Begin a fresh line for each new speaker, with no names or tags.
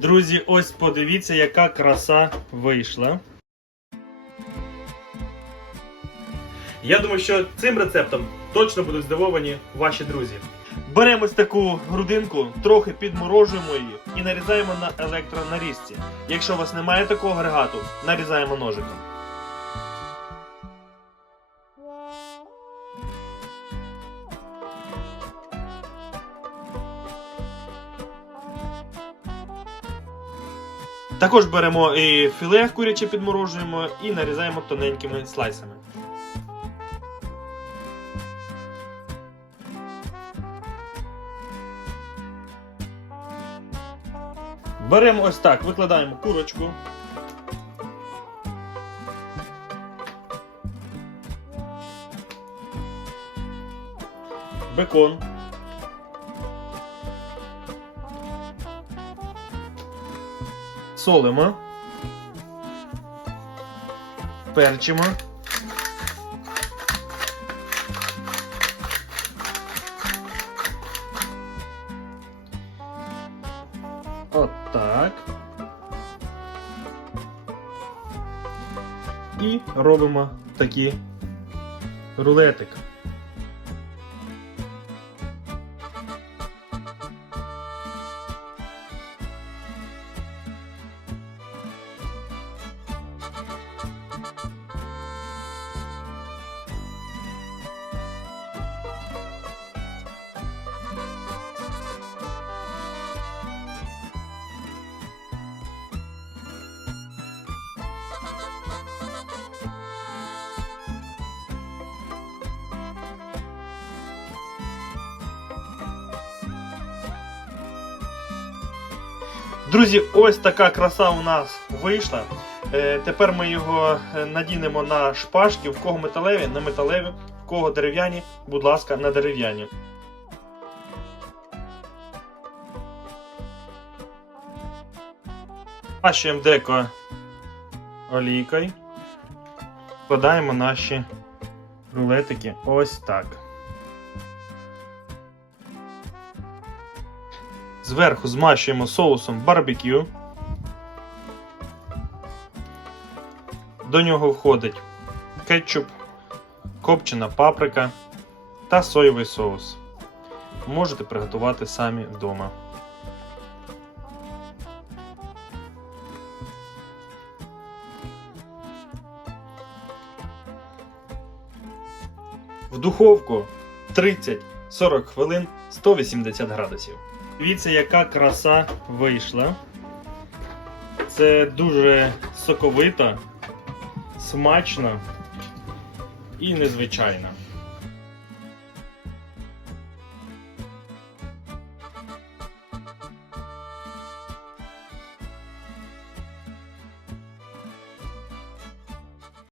Друзі, ось подивіться, яка краса вийшла. Я думаю, що цим рецептом точно будуть здивовані ваші друзі. Беремо ось таку грудинку, трохи підморожуємо її і нарізаємо на електронарізці. Якщо у вас немає такого агрегату, нарізаємо ножиком. Також беремо і філе куряче підморожуємо і нарізаємо тоненькими слайсами. Беремо ось так, викладаємо курочку. Бекон. Солимо. Перчимо. От. І робимо такі рулетик. Друзі, ось така краса у нас вийшла. Е, тепер ми його е, надінемо на шпажки, в кого металеві, на металеві, в кого дерев'яні, будь ласка, на дерев'яні. Пащуємо деко олійкою. Вкладаємо наші рулетики ось так. Зверху змащуємо соусом барбекю. До нього входить кетчуп, копчена паприка та соєвий соус. Можете приготувати самі вдома. В духовку 30-40 хвилин 180 градусів. Дивіться, яка краса вийшла. Це дуже соковита, смачна і незвичайно.